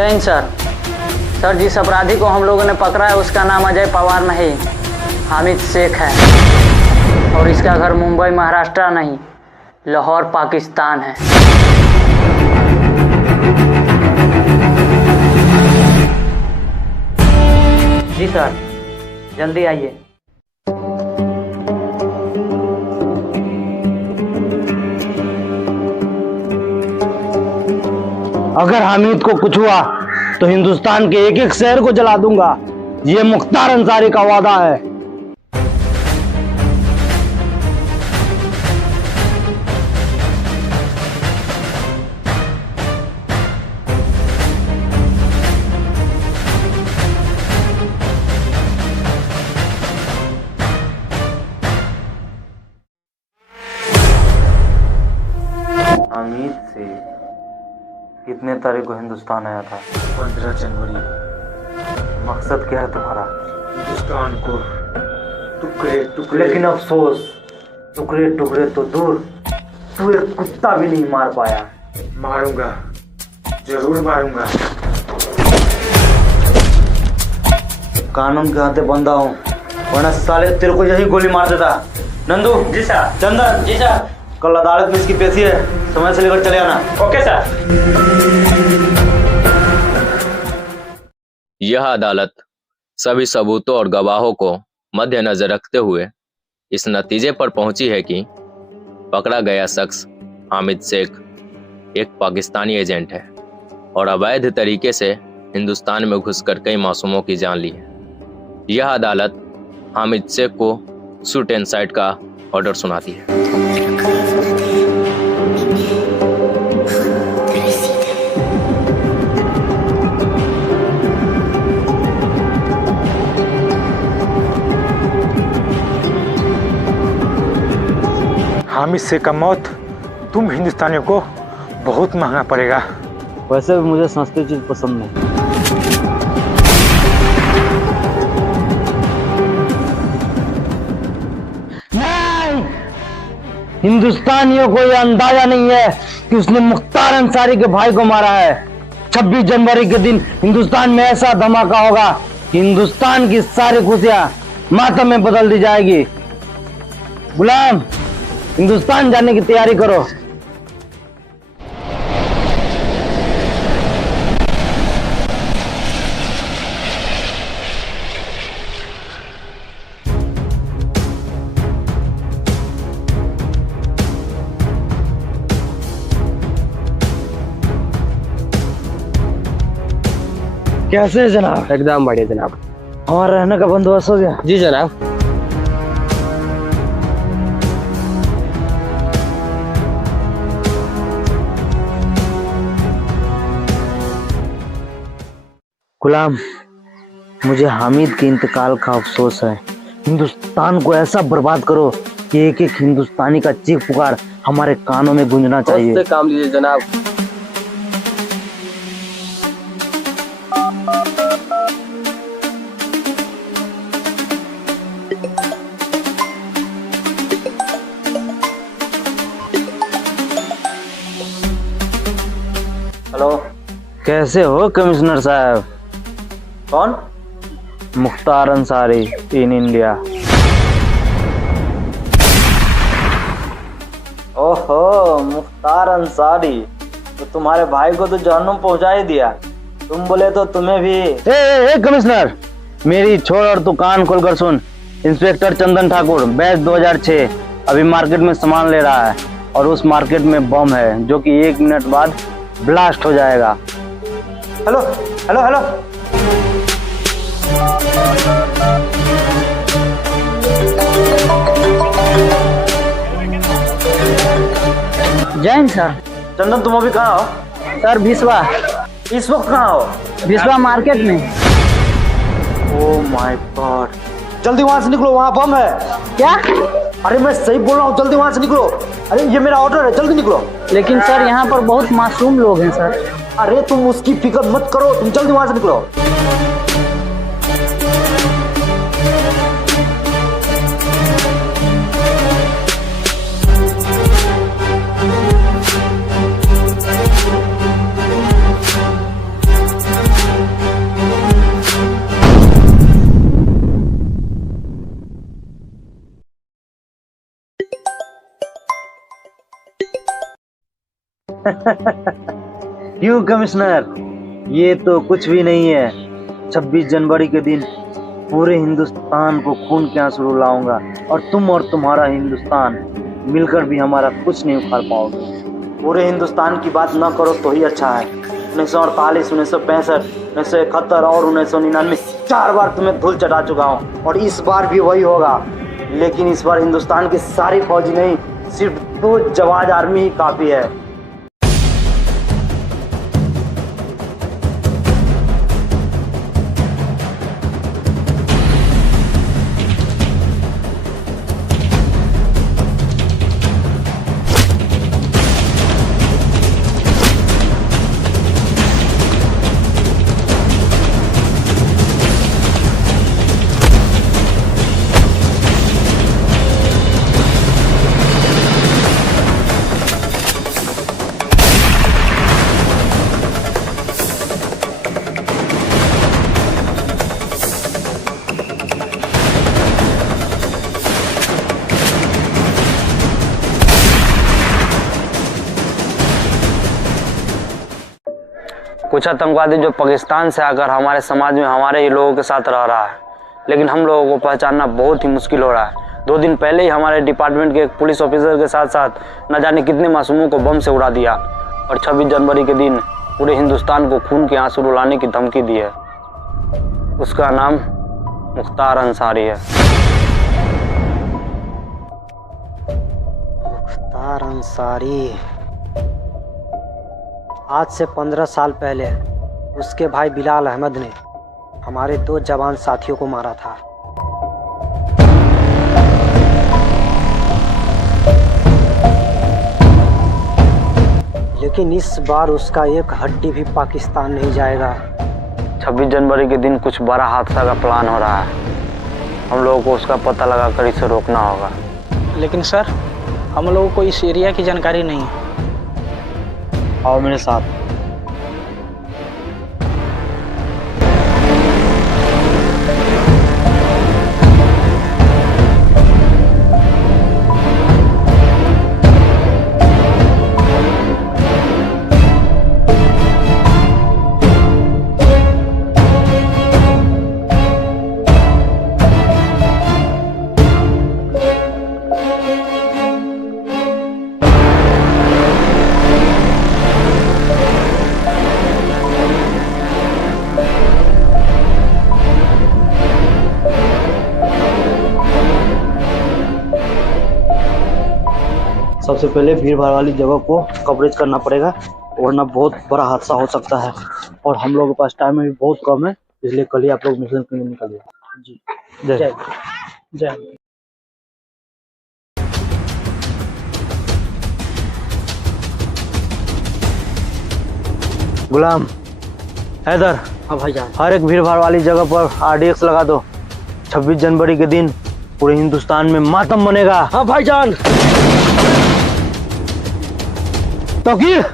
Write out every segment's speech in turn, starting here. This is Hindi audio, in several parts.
जय हिंद सर। सर जिस अपराधी को हम लोगों ने पकड़ा है उसका नाम अजय पवार नहीं, हामिद शेख है और इसका घर मुंबई महाराष्ट्र नहीं, लाहौर पाकिस्तान है। जी सर, जल्दी आइए। अगर हामिद को कुछ हुआ तो हिंदुस्तान के एक एक शहर को जला दूंगा। ये मुख्तार अंसारी का वादा है। हामिद से कितने तारीख को हिंदुस्तान आया था? 15 जनवरी। मकसद क्या है तुम्हारा? हिंदुस्तान को टुकड़े टुकड़े। लेकिन अफसोस, टुकड़े टुकड़े तो दूर, तू एक कुत्ता भी नहीं मार पाया। मारूंगा, जरूर मारूंगा। कानून के हाथे बंधा हूँ, वरना साले तेरे को यही गोली मार देता। नंदू। जी सर। चंदन। जी सर। कल अदालत में इसकी पेशी है, समय से लेकर चले आना। Okay sir. यह अदालत सभी सबूतों और गवाहों को मद्देनजर रखते हुए इस नतीजे पर पहुंची है कि पकड़ा गया शख्स हामिद शेख एक पाकिस्तानी एजेंट है और अवैध तरीके से हिंदुस्तान में घुसकर कई मासूमों की जान ली है। यह अदालत हामिद शेख को शूट एंड साइट का ऑर्डर सुनाती है। हामिद शेख का मौत तुम हिंदुस्तानियों को बहुत महंगा पड़ेगा। वैसे भी मुझे सस्ती चीज पसंद नहीं। हिंदुस्तानियों को यह अंदाजा नहीं है कि उसने मुख्तार अंसारी के भाई को मारा है। 26 जनवरी के दिन हिंदुस्तान में ऐसा धमाका होगा कि हिंदुस्तान की सारी खुशियां मातम में बदल दी जाएगी। गुलाम, हिंदुस्तान जाने की तैयारी करो। कैसे है जनाब? एकदम बढ़िया जनाब। और रहने का बंदोबस्त हो गया? जी जनाब। गुलाम, मुझे हामिद के इंतकाल का अफसोस है। हिंदुस्तान को ऐसा बर्बाद करो कि एक एक हिंदुस्तानी का चीख पुकार हमारे कानों में गूंजना चाहिए। उससे काम लीजिए जनाब। हेलो। कैसे हो कमिश्नर साहब? कौन? Mukhtar Ansari in India. ओहो, मुख्तार अंसारी तो तुम्हारे भाई को तो जहन्नुम पहुंचा ही दिया। तुम बोले तो तुम्हें भी। ए कमिश्नर, मेरी छोड़ और तू कान खोलकर सुन। इंस्पेक्टर चंदन ठाकुर, बैच 2006, अभी मार्केट में सामान ले रहा है और उस मार्केट में बम है जो कि 1 मिनट बाद ब्लास्ट हो जाएगा। Hello hello hello. जय हिंद सर। चंदन, तुम अभी कहाँ हो? सर भिसवा। इस वक्त कहाँ हो? भिसवा मार्केट में। ओह माय गॉड, जल्दी वहां से निकलो, वहां बम है। क्या? अरे मैं सही बोल रहा हूँ, जल्दी वहां से निकलो। अरे ये मेरा ऑर्डर है, जल्दी निकलो। लेकिन सर यहाँ पर बहुत मासूम लोग हैं सर। अरे तुम उसकी फिक्र मत करो, तुम जल्दी वहां से निकलो। क्यों कमिश्नर, ये तो कुछ भी नहीं है। 26 जनवरी के दिन पूरे हिंदुस्तान को खून के आंसू रुलाऊंगा और तुम और तुम्हारा हिंदुस्तान मिलकर भी हमारा कुछ नहीं उखाड़ पाओगे। पूरे हिंदुस्तान की बात न करो तो ही अच्छा है। 1948, 1965, 1971 और 1999 4 बार तुम्हें धूल चटा चुका हूँ और इस बार भी वही होगा। लेकिन इस बार हिंदुस्तान की सारी फौजी नहीं, सिर्फ 2 जवान आर्मी ही काफी है। कुछ आतंकवादी जो पाकिस्तान से आकर हमारे समाज में हमारे ही लोगों के साथ रह रहा है, लेकिन हम लोगों को पहचानना बहुत ही मुश्किल हो रहा है। 2 दिन पहले ही हमारे डिपार्टमेंट के एक पुलिस ऑफिसर के साथ साथ न जाने कितने मासूमों को बम से उड़ा दिया और 26 जनवरी के दिन पूरे हिंदुस्तान को खून के आंसू रुलाने की धमकी दी है। उसका नाम मुख्तार अंसारी है। मुख्तार अंसारी, आज से 15 साल पहले उसके भाई बिलाल अहमद ने हमारे 2 जवान साथियों को मारा था। लेकिन इस बार उसका एक हड्डी भी पाकिस्तान नहीं जाएगा। 26 जनवरी के दिन कुछ बड़ा हादसा का प्लान हो रहा है। हम लोगों को उसका पता लगाकर इसे रोकना होगा। लेकिन सर, हम लोगों को इस एरिया की जानकारी नहीं है। आओ मेरे साथ। सबसे पहले भीड़ भाड़ वाली जगह को कवरेज करना पड़ेगा, वरना बहुत बड़ा हादसा हो सकता है। और हम लोगों के पास टाइम भी बहुत कम है, इसलिए कल ही आप लोग मिशन के लिए निकल जाए। जी जय जय। गुलाम, हैदर, हाँ भाईजान। हर एक भीड़ भाड़ वाली जगह पर RDX लगा दो। 26 जनवरी के दिन पूरे हिंदुस्तान में मातम बनेगा। हाँ भाईजान। तौकीर,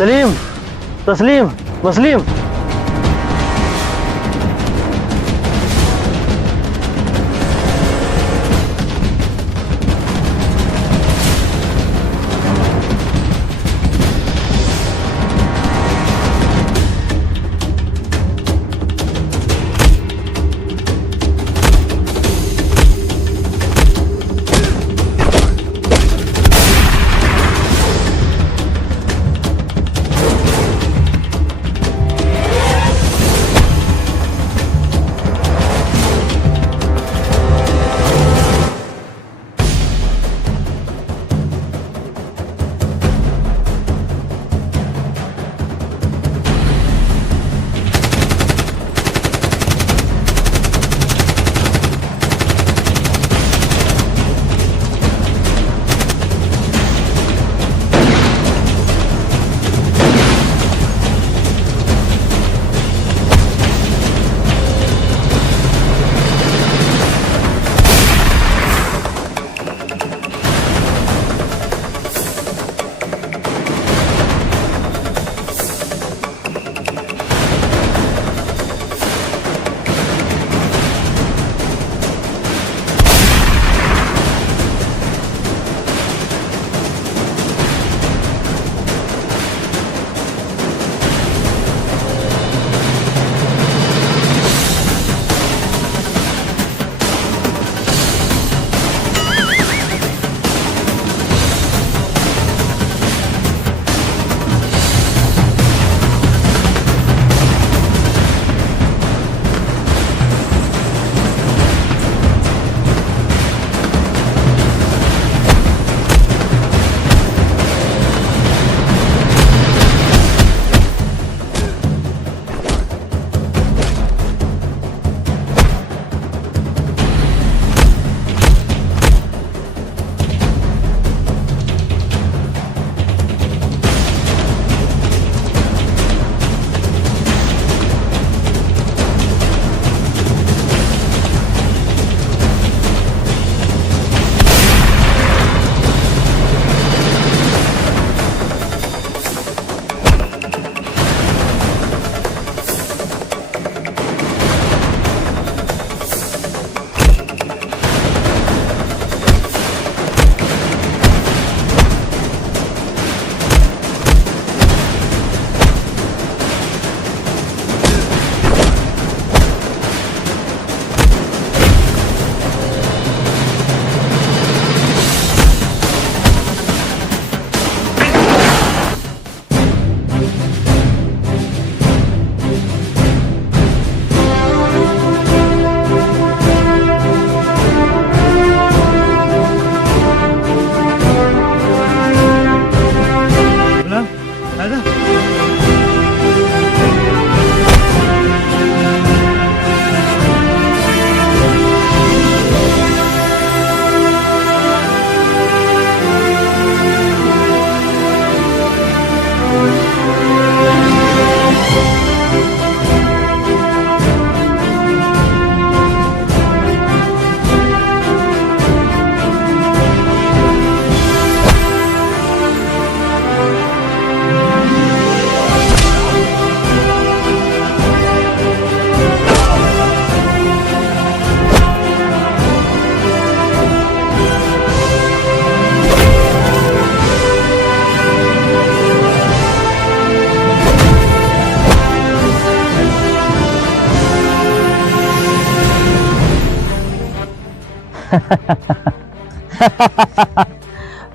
सलीम, तस्लीम, मसलीम।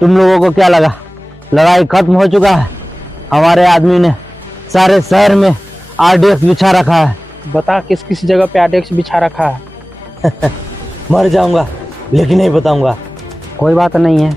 तुम लोगों को क्या लगा लड़ाई खत्म हो चुका है? हमारे आदमी ने सारे शहर में आरडीएक्स बिछा रखा है। बता किस किस जगह पे आरडीएक्स बिछा रखा है। मर जाऊंगा लेकिन नहीं बताऊंगा। कोई बात नहीं है,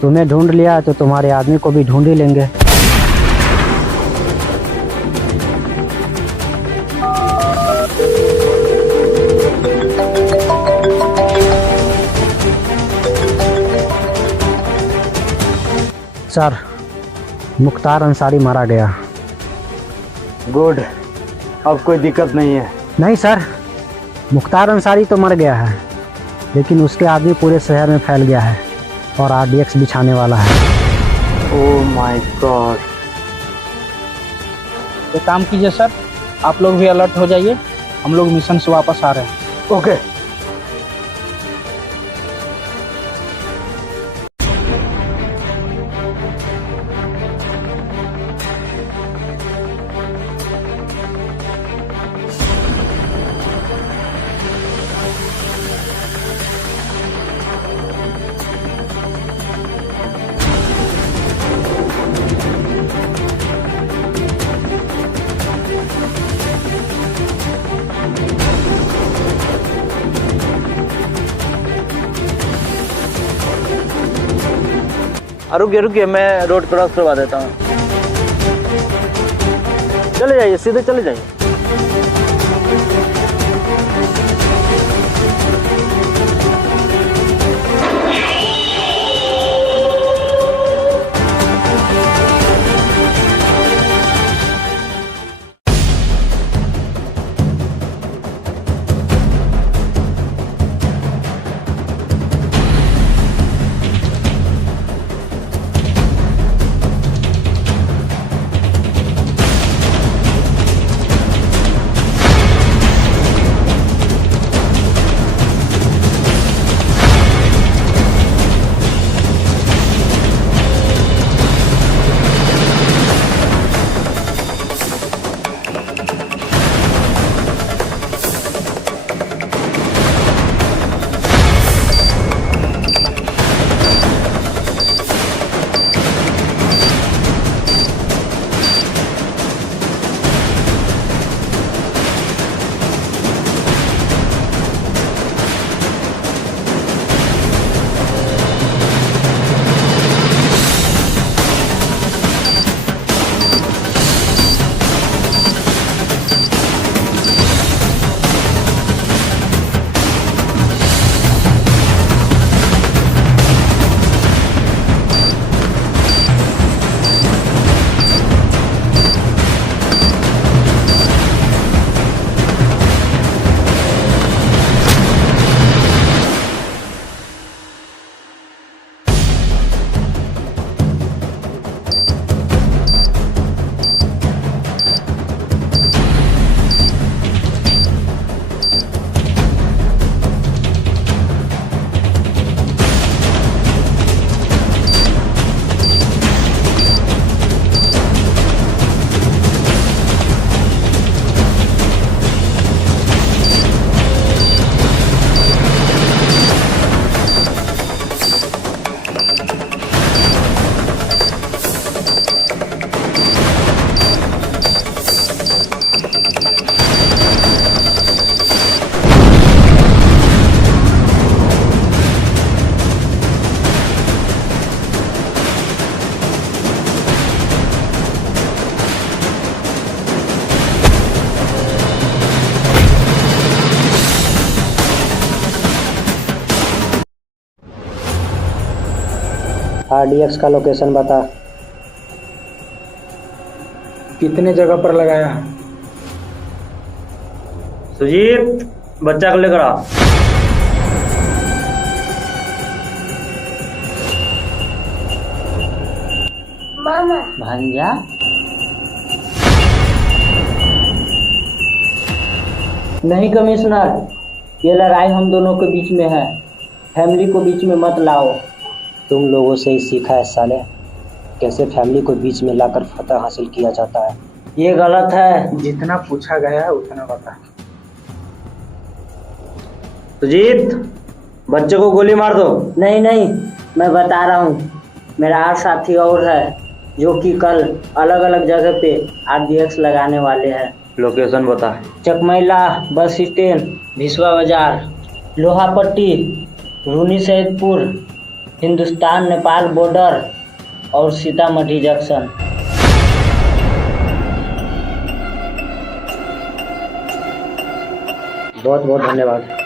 तुम्हें ढूंढ लिया तो तुम्हारे आदमी को भी ढूंढ ही लेंगे। सर, मुख्तार अंसारी मारा गया। गुड, अब कोई दिक्कत नहीं है। नहीं सर, मुख्तार अंसारी तो मर गया है, लेकिन उसके आदमी पूरे शहर में फैल गया है और आरडीएक्स बिछाने वाला है। Oh my God. एक काम कीजिए सर, आप लोग भी अलर्ट हो जाइए, हम लोग मिशन से वापस आ रहे हैं। ओके। रुकिए रुकिए, मैं रोड क्रॉस करवा देता हूँ। चले जाइए, सीधे चले जाइए। आरडीएक्स का लोकेशन बता। कितने जगह पर लगाया? सुजीत, बच्चा को लेकर आ। भांजा, नहीं कमिश्नर, ये लड़ाई हम दोनों के बीच में है, फैमिली को बीच में मत लाओ। तुम लोगों से ही सीखा है साले, कैसे फैमिली को बीच में लाकर फतह हासिल किया जाता है। ये गलत है। जितना पूछा गया है उतना बता। सुजीत, बच्चे को गोली मार दो। नहीं नहीं, मैं बता रहा हूँ, मेरा 8 साथी और है जो कि कल अलग अलग जगह पे RDX लगाने वाले हैं। लोकेशन बता। चकमैला बस स्टैंड, भिसवा बाजार, लोहापट्टी, रूनी सैदपुर, हिंदुस्तान नेपाल बॉर्डर और सीतामढ़ी जंक्शन। बहुत बहुत धन्यवाद।